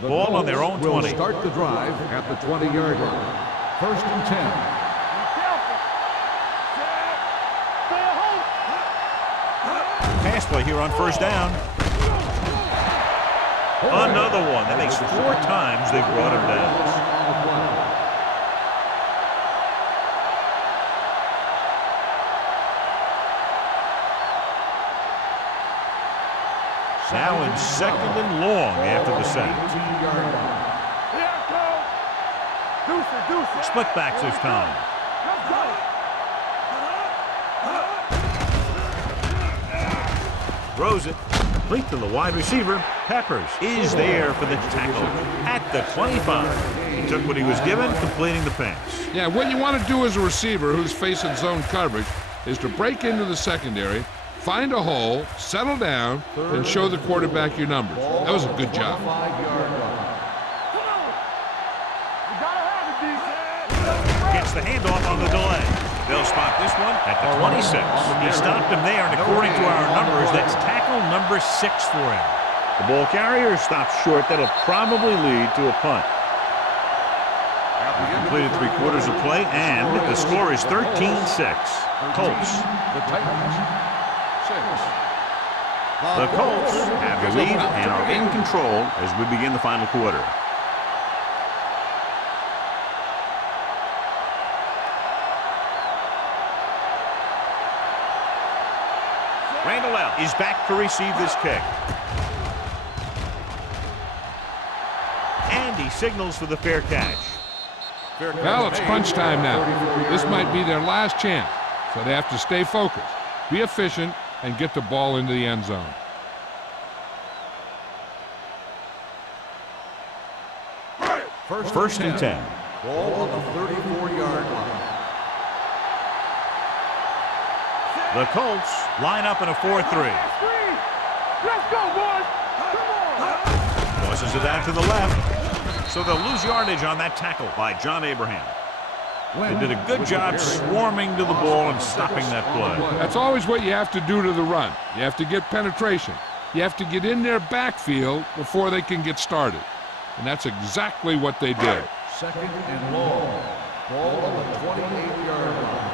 The Ball on their own Colts will 20. start the drive at the 20-yard line. First and 10. Pass play here on first down. Another one. That makes 4 times they've brought him down. Now in second and long after the sack. Split backs this time. Throws it. Complete to the wide receiver. Peppers is there for the tackle at the 25. He took what he was given, completing the pass. Yeah, what you want to do as a receiver who's facing zone coverage is to break into the secondary, find a hole, settle down, and show the quarterback your numbers. That was a good job. Gets the handoff on the delay. They'll spot this one at the 26. He stopped him there, and according to our numbers, that's tackle number 6 for him. The ball carrier stops short. That'll probably lead to a punt. Completed 3/4 of play, and the score is 13-6. Colts. The Colts have the lead and are in control as we begin the final quarter. Randall is back to receive this kick. And he signals for the fair catch. Well, it's crunch time now. This might be their last chance, so they have to stay focused, be efficient, and get the ball into the end zone. First and 10. Ball on the 34-yard line. The Colts line up in a 4-3. Let's go, boys. Come on. Tosses it out to the left. So they'll lose yardage on that tackle by John Abraham. They did a good job swarming to the ball and stopping that play. That's always what you have to do to the run. You have to get penetration. You have to get in their backfield before they can get started. And that's exactly what they did. Second and long. Ball on the 28-yard line.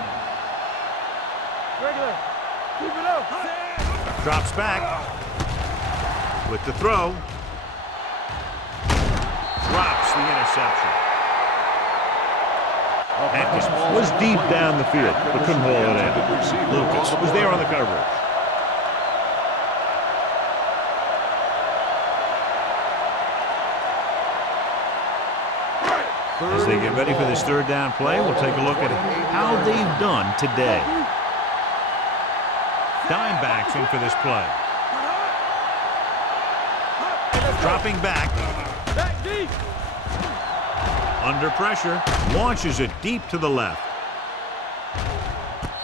Regular. Keep it up. Drops back with the throw. Drops the interception. Atkins was deep down the field, but couldn't haul it in. Lucas was there on the coverage. As they get ready for this third down play, we'll take a look at how they've done today. Dime backs in for this play. Dropping back. Deep. Under pressure. Launches it deep to the left.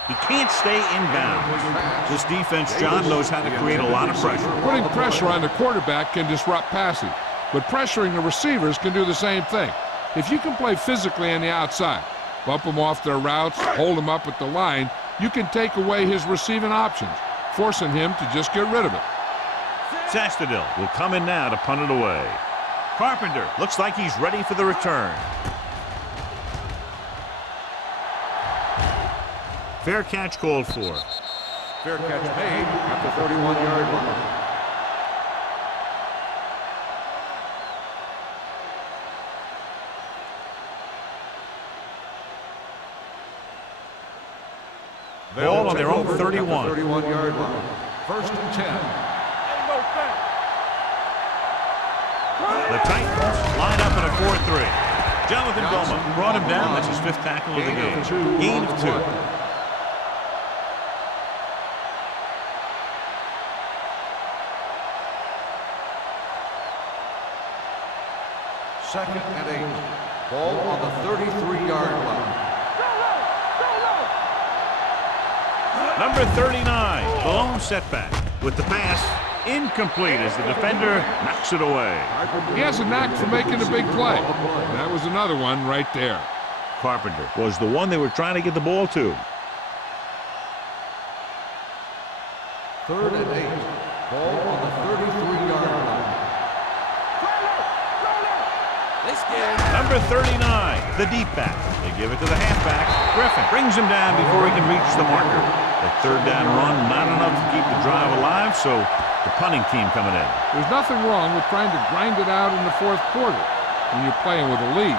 He can't stay inbounds. This defense, John, knows how to create a lot of pressure. Putting pressure on the quarterback can disrupt passing, but pressuring the receivers can do the same thing. If you can play physically on the outside, bump them off their routes, hold them up at the line, you can take away his receiving options, forcing him to just get rid of it. Sastadil will come in now to punt it away. Carpenter looks like he's ready for the return. Fair catch called for. Fair catch made at the 31-yard line. Ball on their own 31. 31-yard line. First and 10. Ain't no thing. The Titans line up in a 4-3. Jonathan Goma brought him down. That's his 5th tackle of the game. Gain of 2. Second and 8. Ball on the 33-yard line. Number 39, the lone setback. With the pass, incomplete as the defender knocks it away. He has a knack for making a big play. That was another one right there. Carpenter was the one they were trying to get the ball to. Third and 8. Ball on the 33-yard line. Number 39, the deep back. They give it to the halfback. Griffin brings him down before he can reach the marker. The third down run, not enough to keep the drive alive, so the punting team coming in. There's nothing wrong with trying to grind it out in the fourth quarter when you're playing with a lead.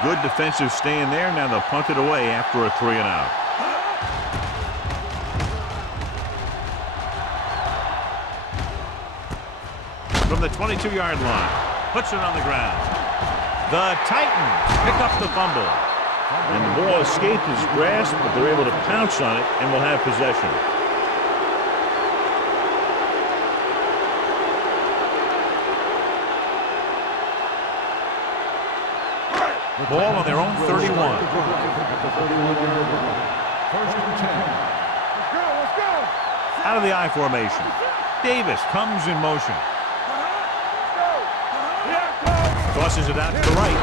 Good defensive stand there. Now they'll punt it away after a 3 and out. From the 22-yard line, puts it on the ground. The Titans pick up the fumble. And the ball escaped his grasp, but they're able to pounce on it and will have possession. Ball on their own 31. First and 10. Let's go. Out of the I formation. Davis comes in motion. Tosses it out to the right.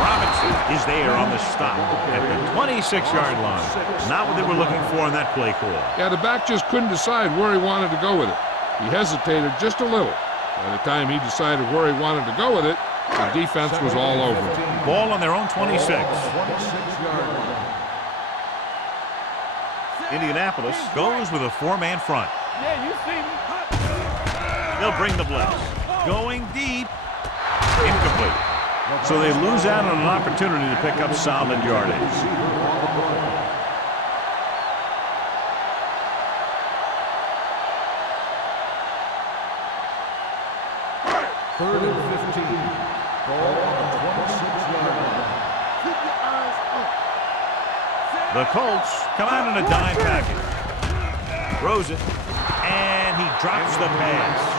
Robinson is there on the stop at the 26-yard line. Not what they were looking for in that play call. Yeah, the back just couldn't decide where he wanted to go with it. He hesitated just a little. By the time he decided where he wanted to go with it, the defense was all over it. Ball on their own 26. 26-yard line. Indianapolis goes with a 4-man front. Yeah, you see me. They'll bring the blitz. Going deep. Incomplete. So they lose out on an opportunity to pick up solid yardage. Third and 15. Ball on the 26-yard line. Keep your eyes up. The Colts come out in a dime package. Throws it, and he drops the pass.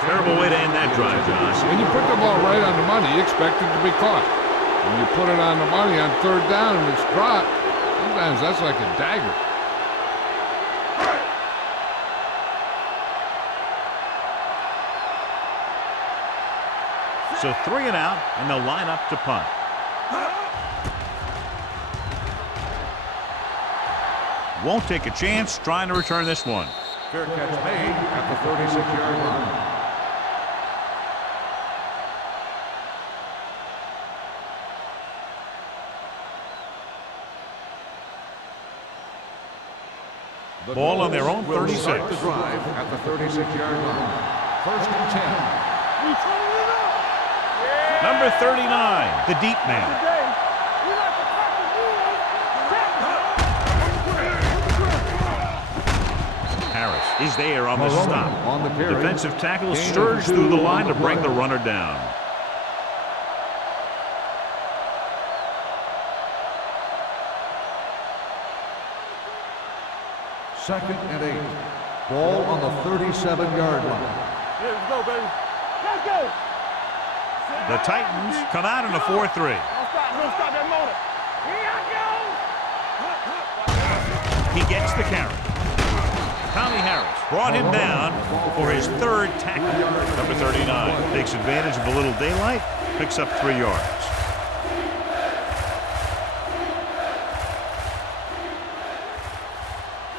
Terrible way to end that drive, Josh. When you put the ball right on the money, you expect it to be caught. When you put it on the money on third down and it's dropped, sometimes that's like a dagger. So 3 and out, and they'll line up to punt. Won't take a chance trying to return this one. Fair catch made at the 36-yard line. Ball on their own 36. Start the drive at the 36-yard line. First and 10. We turning it up. Number 39, the deep man. Today, we like to crack the rules. Harris is there on the stop. On the carry. Defensive tackle Gain of surged 2 through the line on to the bring the play. runner down. Second and 8. Ball on the 37-yard line. Yeah, let's go, baby. Let's go. The Titans come out in a 4-3. Don't stop that motor. Here I go. He gets the carry. Tommy Harris brought him down for his third tackle. Number 39 takes advantage of a little daylight, picks up 3 yards.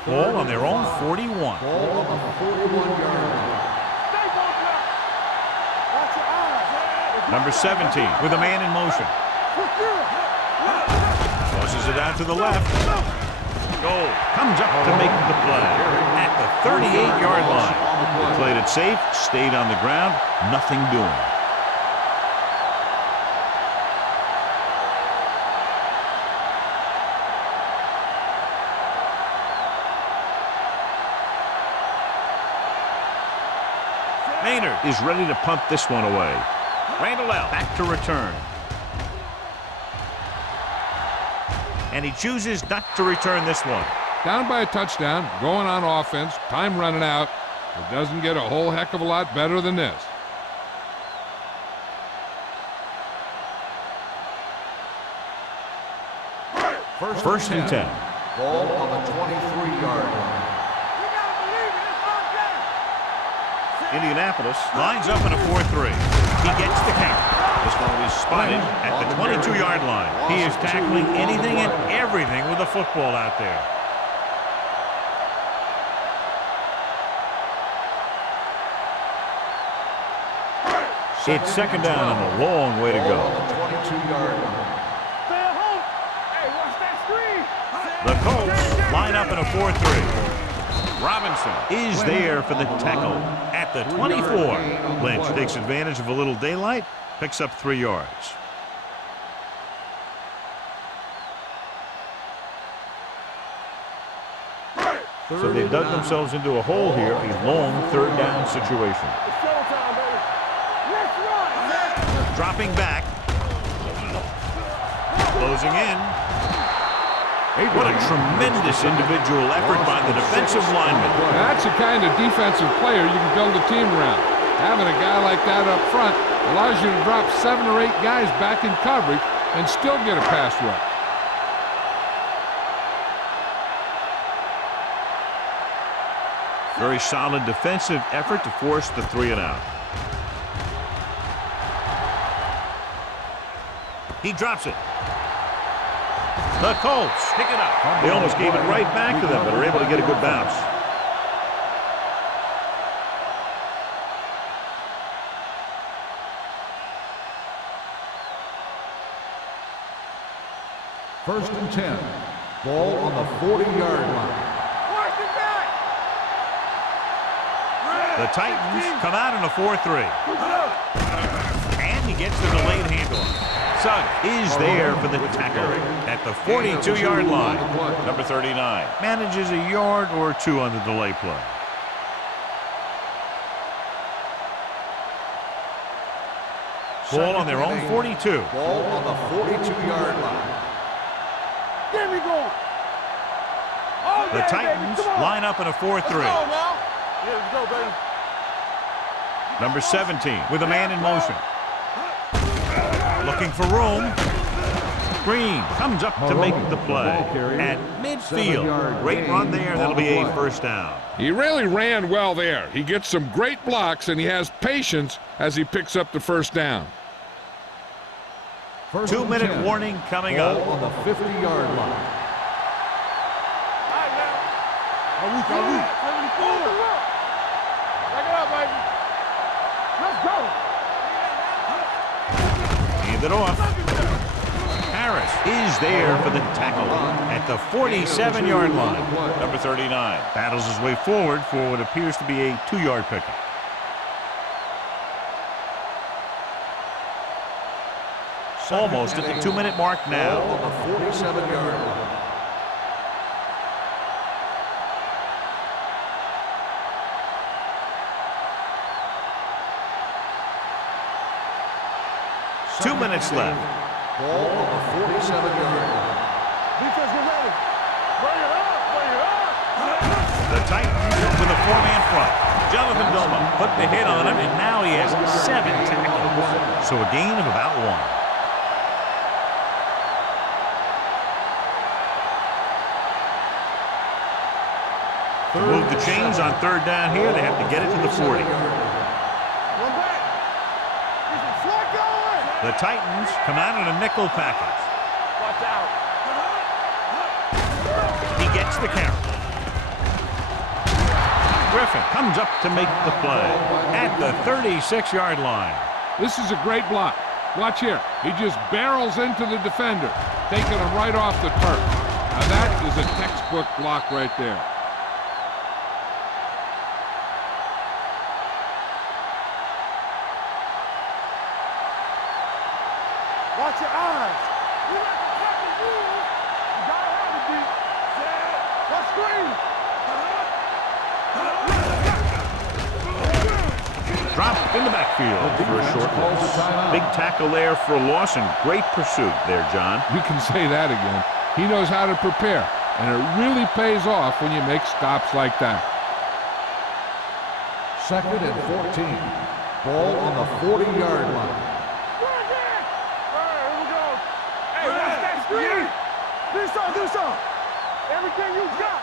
Ball on their own 41. Ball on the 41-yard line. Stay on block. Watch your eyes. Number 17 with a man in motion. Tosses it out to the left. Goal comes up to make the play at the 38-yard line. They played it safe, stayed on the ground, nothing doing. Maynard is ready to punt this one away. Randall out back to return. And he chooses not to return this one. Down by a touchdown, going on offense, time running out. It doesn't get a whole heck of a lot better than this. First and 10. Ball on the 23-yard line. We gotta believe it. It's our game. Indianapolis lines up in a 4-3. He gets the carry. This one will be spotted at the 22-yard line. He is tackling anything and everything with a football out there. It's second down and a long way to go. 22-yard line. Stay at home. Hey, watch that screen. The Colts line up in a 4-3. Robinson is there for the tackle at the 24. Lynch takes advantage of a little daylight, picks up 3 yards. So they dug themselves into a hole here, a long third down situation. It's showtime, baby. Let's run. Dropping back. Closing in. What a tremendous individual effort by the defensive lineman. That's the kind of defensive player you can build a team around. Having a guy like that up front allows you to drop 7 or 8 guys back in coverage and still get a pass rush. Very solid defensive effort to force the 3 and out. He drops it. The Colts pick it up. They almost gave it right back to them, but are able to get a good bounce. First and 10. Ball on the 40-yard line. Watch it back. The Titans come out in a 4-3. And he gets the delayed handoff. Sugg is there for the tackle at the 42-yard line. Number 39 manages a yard or 2 on the delay play. Ball on their own 42. Ball on the 42-yard line. Get me going. Oh, The yeah, Titans baby. Come on. line up in a 4-3. Let's go now. Yeah, let's go, baby. Number 17 with a man in motion. Looking for room. Green comes up to make the play at midfield. Great run there. That'll be a first down. He really ran well there. He gets some great blocks, and he has patience as he picks up the first down. 2-minute warning coming up. Ball on the 50-yard line. Are we? 74. Back it up, baby. Let's go. Hand it off. Harris is there for the tackle at the 47-yard line. Number 39 battles his way forward for what appears to be a 2-yard pickup. Almost at the 2-minute mark now. Ball on the 47-yard line. Two minutes left. Ball on the 47-yard line. Defense, get ready. Bring it up. Bring it up. The Titans with a 4-man front. Jonathan Doma put the hit on him, and now he has 7 tackles. So a gain of about 1. To move the chains on third down here, they have to get it to the 40. One back. Is it slot going? The Titans come out in a nickel package. Watch out. He gets the carry. Griffin comes up to make the play at the 36-yard line. This is a great block. Watch here. He just barrels into the defender, taking him right off the turf. Now that is a textbook block right there. Watch your eyes. You like to cut the rules. You gotta have it, D. What screen? Dropped in the backfield for a short loss. Big tackle there for a loss and great pursuit there, John. You can say that again. He knows how to prepare, and it really pays off when you make stops like that. Second and 14. Ball on the 40-yard line. Do something. Everything you got.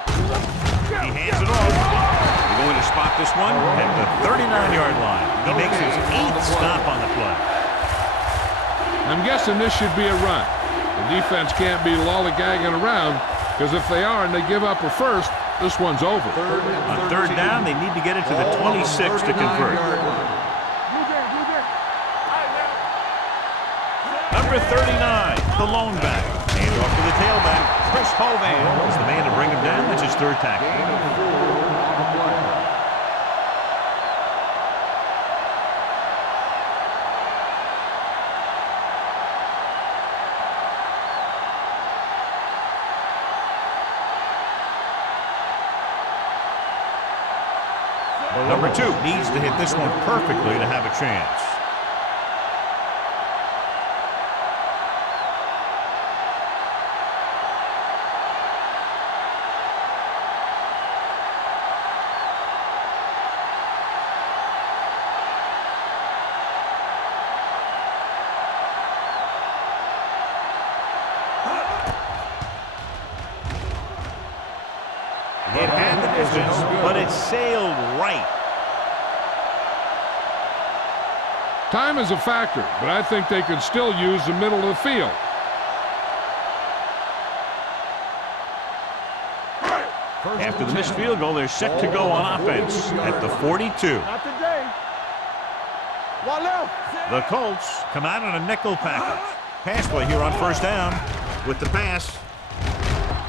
He hands it off. They're going to spot this one at the 39-yard line. He makes his 8th stop on the play. I'm guessing this should be a run. The defense can't be lollygagging around, because if they are and they give up a first, this one's over. On third down, they need to get it to the 26 to convert. You there. Number 39, the lone back. Hand off to the tailback. Chris Hovan is the man to bring him down. That's his third tackle. Gain of 4 on the play. Number 2 needs to hit this one perfectly to have a chance. It had the distance, but it sailed right. Time is a factor, but I think they could still use the middle of the field. After the missed field goal, they're set to go on offense at the 42. Not today. One left. The Colts come out on a nickel package. Pass play here on first down with the pass.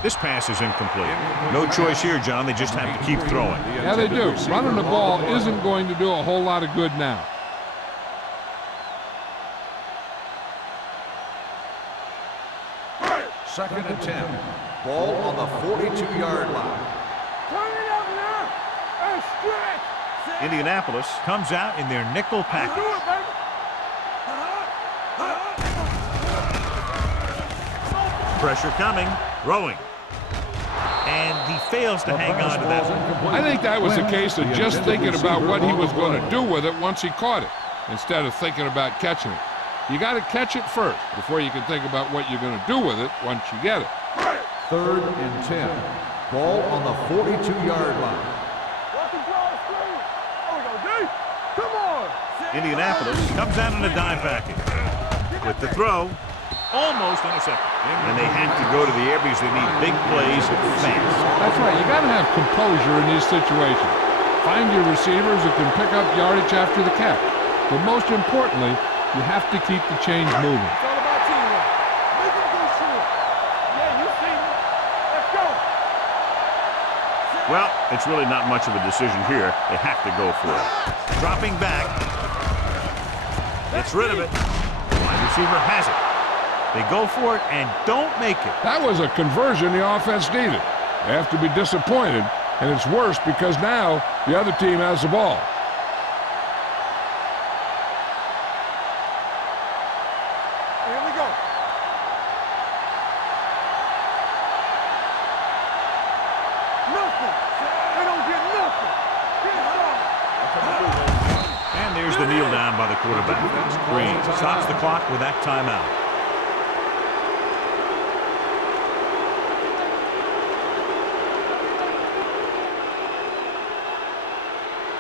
This pass is incomplete. No choice here, John. They just have to keep throwing. Yeah, they do. Running the ball isn't going to do a whole lot of good now. Second and 10. Ball on the 42-yard line. Turn it up now. And stretch. Indianapolis comes out in their nickel Do package. it, baby. Pressure coming, throwing. And he fails to hang on to that one. I think that was a case of just thinking about what he was going to do with it once he caught it, instead of thinking about catching it. You got to catch it first before you can think about what you're going to do with it once you get it. Third and 10. Ball on the 42-yard line. Watch the draw screen. There we go, D. Come on. Indianapolis comes out in a dime package. With the throw, almost intercepted. And they have to go to the air because they need big plays fast. That's right. You got to have composure in these situations. Find your receivers who can pick up yardage after the catch. But most importantly, you have to keep the chains moving. It's all about teamwork. Make them go short. Yeah, you see me. Let's go. Well, it's really not much of a decision here. They have to go for it. Dropping back. Gets rid of it. Wide receiver has it. They go for it and don't make it. That was a conversion the offense needed. They have to be disappointed, and it's worse because now the other team has the ball. Here we go. Nothing. They don't get nothing. Get some. And there's the kneel down by the quarterback. Green stops the clock with that timeout.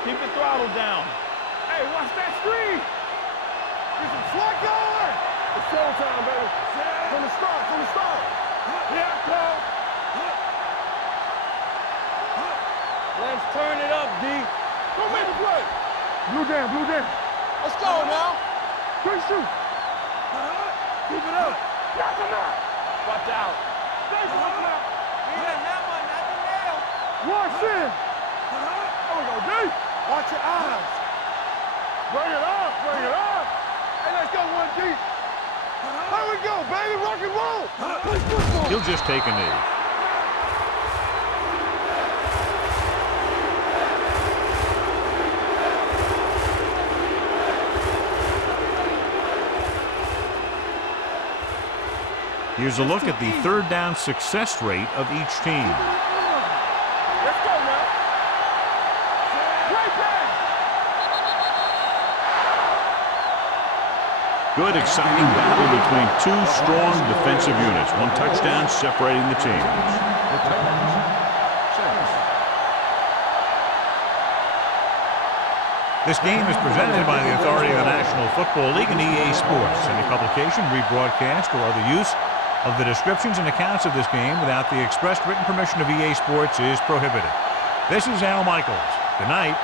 Keep the throttle down. Hey, watch that screen. Get some slack going. It's showtime, baby. From the start, from the start. Yeah, Paul. Let's turn it up, D. Go make the play. Blue down, blue down. Let's go now. Quick shoot. Keep it up. Knock him out. Watch out. Stay from him out. He didn't have one, not the nail. Watch in. There we go, D. Watch your eyes. Bring it up, bring it up. Hey, let's go, 1D. There we go, baby, rock and roll. Play football. He'll just take a knee. Here's a look at the third down success rate of each team. Let's go now. Great pass. Good, exciting battle between two strong defensive units. One touchdown separating the teams. Returns 6. This game is presented by the authority of the National Football League and EA Sports. Any publication, rebroadcast, or other use of the descriptions and accounts of this game without the expressed written permission of EA Sports is prohibited. This is Al Michaels. Good night.